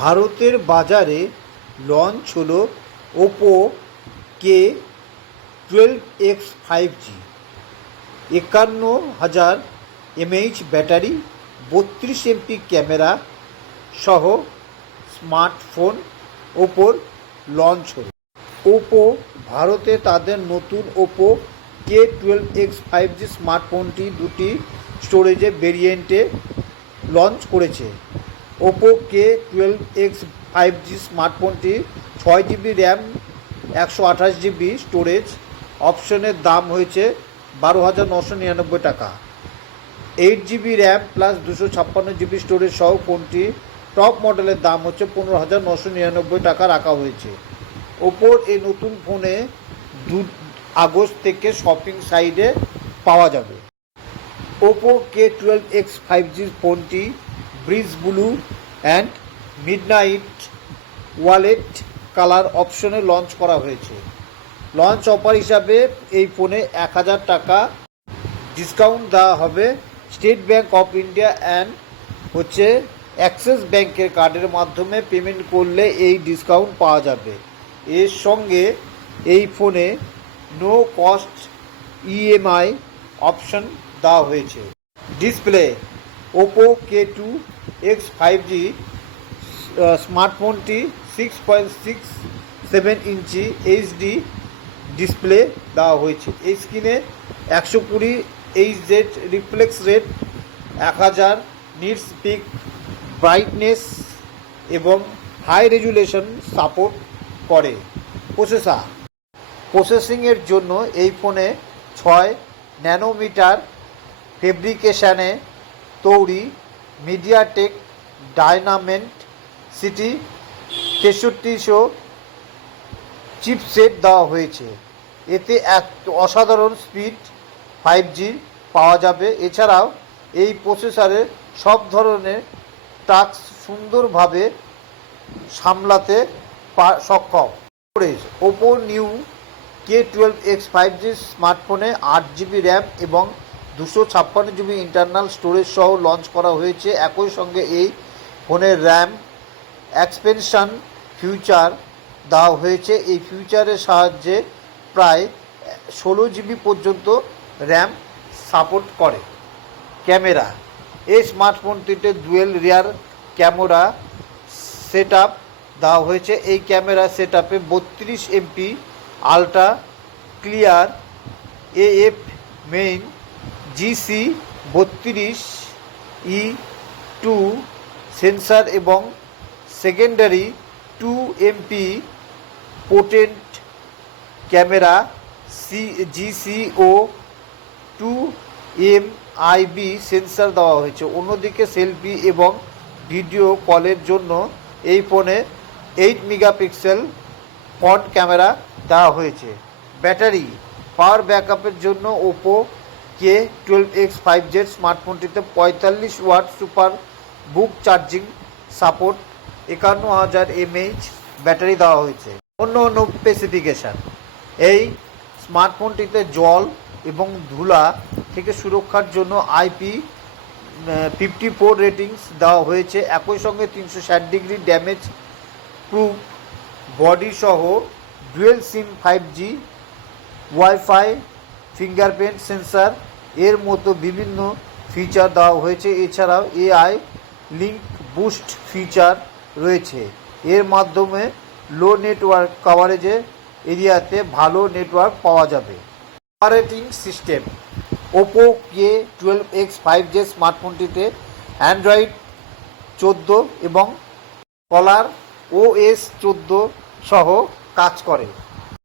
ভারতের বাজারে লঞ্চ হলো Oppo K twelve X five G একান্ন হাজার এমএইচ ব্যাটারি, বত্রিশ এমপি ক্যামেরা সহ স্মার্টফোন ওপোর লঞ্চ হল। ওপো ভারতে তাদের নতুন Oppo K twelve X five G স্মার্টফোনটি দুটি স্টোরেজে ভেরিয়েন্টে লঞ্চ করেছে। Oppo K twelve X five G স্মার্টফোনটি ছয় জিবি র্যাম একশো আঠাশ জিবি স্টোরেজ অপশনের দাম হয়েছে বারো হাজার নশো নিরানব্বই টাকা। এইট জিবি র্যাম প্লাস দুশো ছাপ্পান্ন জিবি স্টোরেজ সহ ফোনটি টপ মডেলের দাম হচ্ছে পনেরো হাজার নশো নিরানব্বই টাকা রাখা হয়েছে। ওপোর এই নতুন ফোনে দু আগস্ট থেকে শপিং সাইটে পাওয়া যাবে। Oppo K twelve X five G ফোনটি breeze blue and midnight violet colour অপশনে লঞ্চ করা হয়েছে। লঞ্চ অফার হিসাবে এই ফোনে এক হাজার টাকা ডিসকাউন্ট দেওয়া হবে। State Bank of India and হচ্ছে অ্যাক্সিস ব্যাংকের কার্ডের মাধ্যমে পেমেন্ট করলে এই ডিসকাউন্ট পাওয়া যাবে। এর সঙ্গে এই ফোনে নো কস্ট ইএমআই অপশন দেওয়া হয়েছে। Display Oppo K two X five G স্মার্টফোনটি six point six seven inch HD display দেওয়া হয়েছে। এই স্ক্রিনে একশো কুড়ি এইচ জেড রিফ্লেক্স রেট এক হাজার নিটস পিক ব্রাইটনেস এবং হাই রেজুলেশন সাপোর্ট করে। প্রসেসর প্রসেসিংয়ের জন্য এই ফোনে ছয় ন্যানোমিটার ফেব্রিকেশানে তৈরি মিডিয়াটেক ডায়নামেন্ট সিটি তেষট্টিশো চিপসেট দেওয়া হয়েছে। এতে এক অসাধারণ স্পিড ফাইভ জি পাওয়া যাবে। এছাড়াও এই প্রসেসরে সব ধরনের টাস্ক সুন্দরভাবে সামলাতে সক্ষম। Storage Oppo new K twelve X five G স্মার্টফোনে আট জিবি র্যাম এবং দুশো ছাপ্পান্ন জিবি ইন্টারনাল স্টোরেজ সহ লঞ্চ করা হয়েছে। একই সঙ্গে এই ফোনের র্যাম এক্সপেনশন ফিউচার দেওয়া হয়েছে। এই ফিউচারের সাহায্যে প্রায় ষোলো জিবি পর্যন্ত র্যাম সাপোর্ট করে ক্যামেরা। এই স্মার্টফোনটিতে dual rear camera set up দেওয়া হয়েছে। এই ক্যামেরা সেট আপে বত্রিশ MP ultra clear AF main GC বত্রিশ ই টু সেন্সার এবং secondary two MP portrait camera C, GCO two M IB sensor দেওয়া হয়েছে। অন্যদিকে সেলফি এবং ভিডিও কলের জন্য এই ফোনে এইট মেগাপিক্সেল ফ্রন্ট ক্যামেরা দেওয়া হয়েছে। ব্যাটারি, পাওয়ার ব্যাকআপের জন্য Oppo K twelve X five Z স্মার্টফোনটিতে পঁয়তাল্লিশ ওয়াট সুপার বুক চার্জিং সাপোর্ট, একান্ন হাজার এমএইচ ব্যাটারি দেওয়া হয়েছে। অন্য অন্য স্পেসিফিকেশান এই স্মার্টফোনটিতে জল এবং ধুলা থেকে সুরক্ষার জন্য আইপি ফিফটি ফোর রেটিংস দেওয়া হয়েছে। একই সঙ্গে তিনশো ষাট ডিগ্রি ড্যামেজ প্রুফ বডি সহ dual SIM five G WiFi fingerprint sensor এর মতো বিভিন্ন ফিচার দেওয়া হয়েছে। এছাড়াও এআই লিঙ্ক বুস্ট ফিচার রয়েছে। এর মাধ্যমে লো নেটওয়ার্ক কভারেজে এরিয়াতে ভালো নেটওয়ার্ক পাওয়া যাবে। Operating system Oppo K twelve X five J স্মার্টফোনটিতে Android চোদ্দ এবং কলার ওএস চোদ্দ সহ কাজ করে।